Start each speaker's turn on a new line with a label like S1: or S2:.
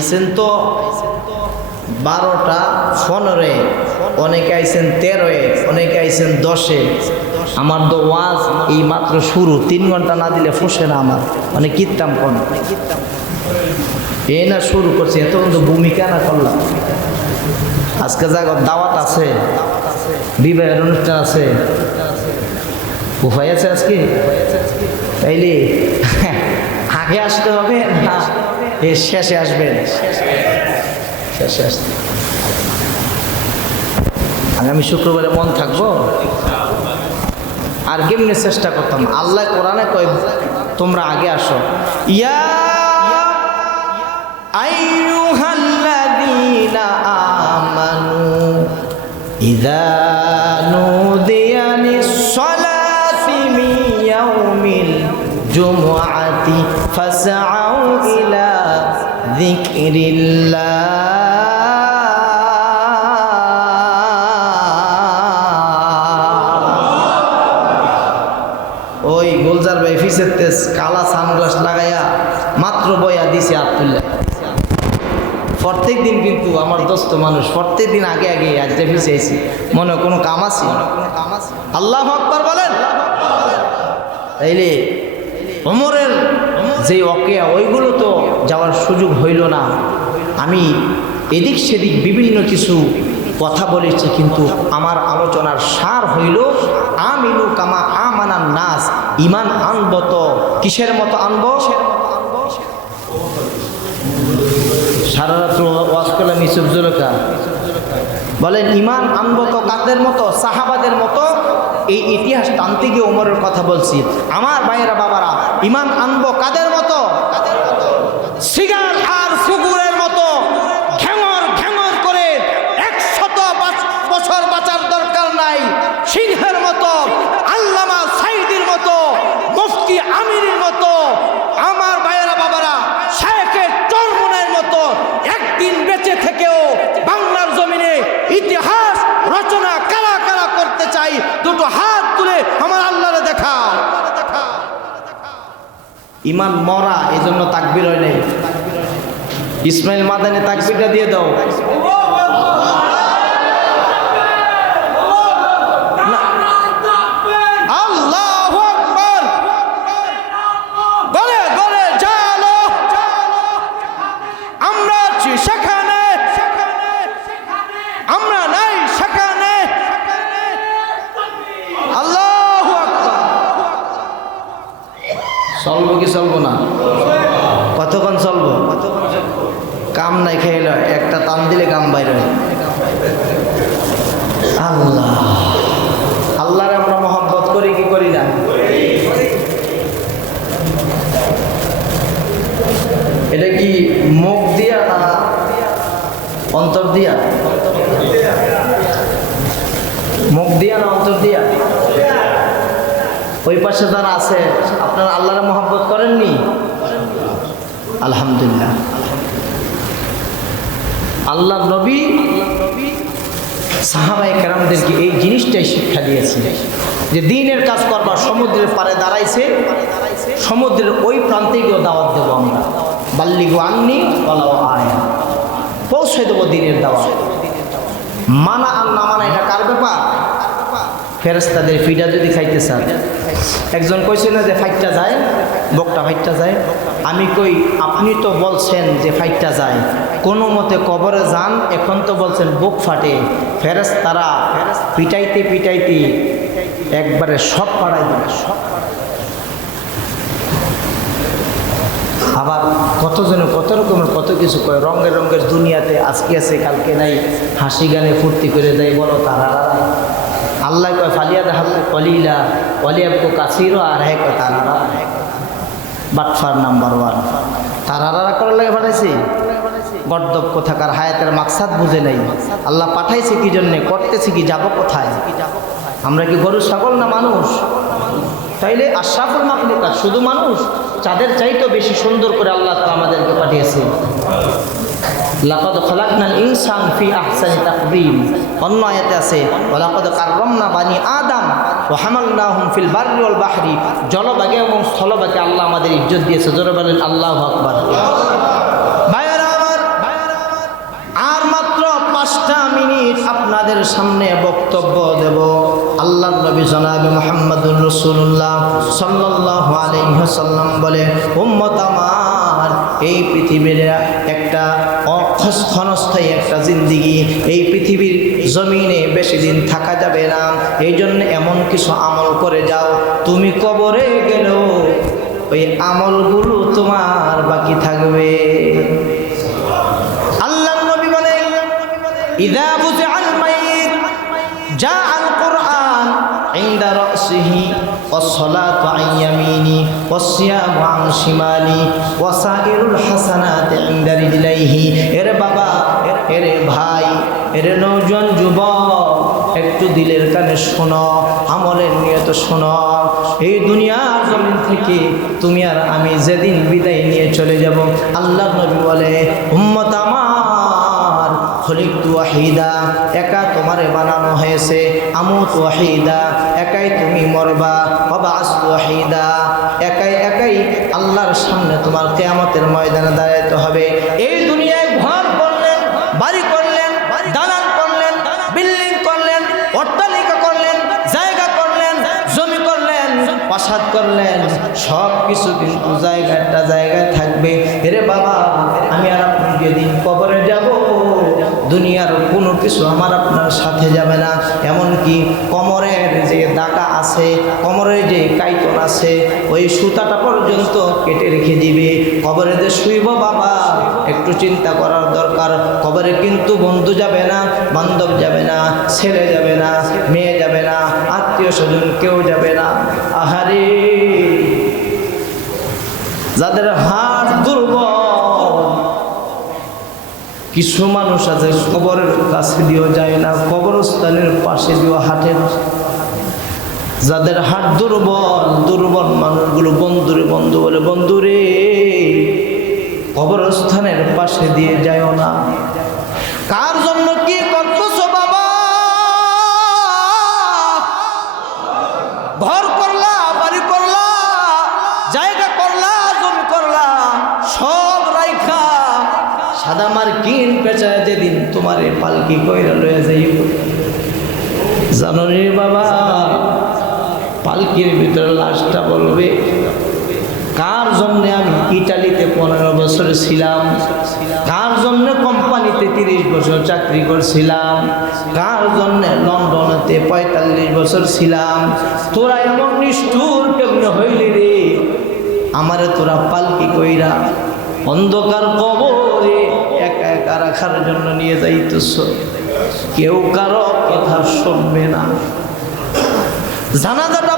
S1: আইসেন তো বারোটা, পনেরোয়। অনেকে আইসেন তেরোয়, অনেকে আইসেন দশে। আমার তো ওয়াজ এই মাত্র শুরু। তিন ঘণ্টা না দিলে ফুসে না আমার। মানে কিতাম কোন এই না শুরু করছি এত কিন্তু ভূমিকা না করলাম। আজকে জায়গা দাওয়াত আছে, বিবাহের অনুষ্ঠান আছে। উপায় আছে আজকে? তাইলে? আগে আসতে হবে? না এর শেষে আসবেন। শেষে আসতে। আগামী শুক্রবারে মন থাকব? আর কেমনি চেষ্টা করতাম? আল্লাহ কোরআনে কয়, তোমরা আগে আসো। ইয়া আইয়ুহাল্লাযীনা আমানু ইযা নুদিয়া লিস-সালাতি মিন ইয়াউমিল জুমআতি ফাসআউ ইলা যিকরিল্লাহ ওই গোলজার ভাই ফিসের তেজ, কালা সানগ্লাস লাগাইয়া মাত্র বয়া দিছে আবদুল্লাহ। প্রত্যেক দিন কিন্তু আমার দোস্ত মানুষ, প্রত্যেক দিন আগে আগে আজকে ফিসে আইছি, মনে কোনো কাম আছে? আল্লাহ আকবার বলেন। তাইলে অমরের যে অকেয়া ওইগুলো তো যাওয়ার সুযোগ হইল না। আমি এদিক সেদিক বিভিন্ন কিছু কথা বলেছি, কিন্তু আমার আলোচনার সার হইল, আমিনু কামা আমানার নাস, ইমান আনব তো কিসের মতো আনব? বলেন, ইমান আনব তো কাদের মতো? সাহাবাদের মতো? এই ইতিহাস টানতে গিয়ে ওমরের কথা বলছি। আমার ভাইয়েরা, বাবারা ইমান আনব কাদের মতো? সিগার আর কুকুরের মতো ঘ্যাঙর ঘ্যাঙর করে একশত বছর বাঁচার দরকার নাই। সিংহের মতো, আল্লামা সাইদির মতো, মুফতি আমিরের মতো, আমার ভাইয়েরা বাবারা শেখের চরমনের মতো একদিন বেঁচে থেকেও বাংলার জমিনে ইতিহাস রচনা কারা কারা করতে চাই, দুটো হাত তুলে আমার আল্লাহরে দেখাও ইমান মরা এই জন্য তাকবির হয় নাই। ইসমাইল মাদানি তাকবিরটা দিয়ে দাও আল্লাহু আকবার গলে গলে জালো আমরা আছি সেখানে আমরা নাই সেখানে আল্লাহু আকবার চলবো কি চলবো না কতক্ষণ চলবো কাম নাই খেয়ে লয়, একটা টান দিলে কাম বাইরে। আল্লাহ। আল্লাহরে আমরা মহব্বত করি, কি করি না? এটা কি মুখ দিয়া না অন্তর দিয়া? মুখ দিয়া না অন্তর দিয়া? ওই পাশে যারা আছে, আপনারা আল্লাহরে মহব্বত করেননি? আলহামদুলিল্লাহ। আল্লাহ নবী সাহাবাই কেরামদেরকে এই জিনিসটাই শিক্ষা দিয়েছে যে দিনের কাজ করবার সমুদ্রের পারে দাঁড়াইছে, সমুদ্রের ওই প্রান্তে গিয়েও দাওয়াত দেবো আমরা। বাল্লিগো আননি বলাও আয়। পৌঁছে দেবো দিনের দাওয়াত। মানা আর না মানা, এটা কার ব্যাপার? ফেরেস্তাদের ফিডা যদি খাইতে চান। একজন কইছে না যে ফাইটটা যায়, বকটা ফাইটটা যায়। আমি কই, আপনি তো বলছেন যে ফাইটটা যায়। কোনো মতে কবরে যান, এখন তো বলছেন বুক ফাটে। ফেরেস তারা পিটাইতে পিটাইতে একবারে সব পাড়াই দেবে, সব আবার কতজনে, কত রকমের কত কিছু কয়, রঙের রঙের দুনিয়াতে আজকে আছে, কালকে নাই, হাসি গানে ফুর্তি করে দেয়, বলো তারা আল্লাহ কয় ফালিয়া দেখাল কলিলা কলিয়াবকো কাছিরও আর হ্যাঁ কয় তারা বাটফার নাম্বার ওয়ান। তারারা করার লাগে পাঠাইছি? গর্দব কোথাকার হায়াতের মাকসাদ বুঝে নেই। আল্লাহ পাঠাইছে কি জন্যে? করতেছে কি? যাব কোথায়? আমরা কি গরু ছাগল না মানুষ? তাইলে আশরাফুল মাকলুকা শুধু মানুষ? চাঁদের চাইতেও বেশি সুন্দর করে আল্লাহ তো আমাদেরকে পাঠিয়েছে। লাকাদ ইনসান ফি আহসানি অন্য আয়াতে আছে, ওয়ালাকাদ কাররামনা বানি আদম ও হামাল্লা হুমফিল বারুল বাহরি। জলবাগে এবং স্থলবাগে আল্লাহ আমাদের ইজ্জত দিয়েছে। জোরে বলেন, আল্লাহ আকবর। আর মাত্র পাঁচটা মিনিট আপনাদের সামনে বক্তব্য দেব। আল্লাহ নবী জনাবে মোহাম্মদুর রসুল্লাহ সাল্লাহ আলহ্লাম বলে উম্মতামা এই পৃথিবীর একটা ক্ষণস্থায়ী একটা জিন্দিগি, এই পৃথিবীর জমিনে বেশি দিন থাকা যাবে না। এই জন্য এমন কিছু আমল করে যাও। তুমি কবরে গেলেও ওই আমলগুলো তোমার বাকি থাকবে। আল্লাহ নবী বলেন, ইদা বুঝে যা আল কোরআন والصلاة عن يميني والصيام عن شمالي وسائر الحسنات عند رجليه এরে বাবা এরে ভাই এরে নৌজন যুবক একটু দিলের কানে শোনো আমলের নিয়ত শোনো এই দুনিয়ার জমিন থেকে তুমি আর আমি যেদিন বিদায় নিয়ে চলে যাব আল্লাহ নবী বলে উম্মত আমার খলিক ওয়াহিদা একা তোমারে বানানো হয়েছে আমুত ওয়াহিদা একাই তুমি মরবা বাবা আস ওয়াহিদা। একাই একাই আল্লাহর সামনে তোমার কেয়ামতের ময়দানে দাঁড়াইতে হবে। এই দুনিয়ায় ঘর করলেন, বাড়ি করলেন দালান করলেন, বিল্ডিং করলেন, অট্টালিকা করলেন, জায়গা করলেন, জমি করলেন, প্রাসাদ করলেন সব কিছু কিন্তু জায়গা একটা জায়গায় থাকবে। এরে বাবা, আমি আর আপনি যেদিন কবরে যাব, দুনিয়ার কোনো কিছু আমার আপনার সাথে যাবে না। এমনকি কমরের যে দাগা আছে কমরের যে কাইতন আছে, ওই সুতাটা পর্যন্ত কেটে রেখে দিবে। কবরে যে শুইব বাবা, একটু চিন্তা করার দরকার। কবরে কিন্তু বন্ধু যাবে না, বান্ধব যাবে না, ছেলে যাবে না, মেয়ে যাবে না, আত্মীয় স্বজন কেউ যাবে না। আহারে! যাদের কিছু মানুষ আছে, কবরের কাছে দিয়েও যায় না, কবরস্থানের পাশে দিয়েও হাঁটে যাদের হাট দুর্বল দুর্বল মানুষগুলো বন্ধুরে বন্ধু বলে, বন্ধুরে, কবরস্থানের পাশে দিয়ে যায় না। সাদা মার্কিন পেঁচা যেদিন তোমারে পালকি কইরা লয়ে যাইব। জানো বাবা পালকির ভিতরে লাশটা বলবে, কার জন্য আমি ইটালিতে পনেরো বছর ছিলাম? কার জন্য কোম্পানিতে তিরিশ বছর চাকরি করছিলাম? কার জন্য লন্ডনেতে পঁয়তাল্লিশ বছর ছিলাম? তোরা এমন নিষ্ঠুর কেমন হইলি রে? আমারে তোরা পালকি কইরা অন্ধকার কবরে রাখার জন্য নিয়ে যাইতেছ। কেউ কারও কথা শুনবে না। জানাজাটা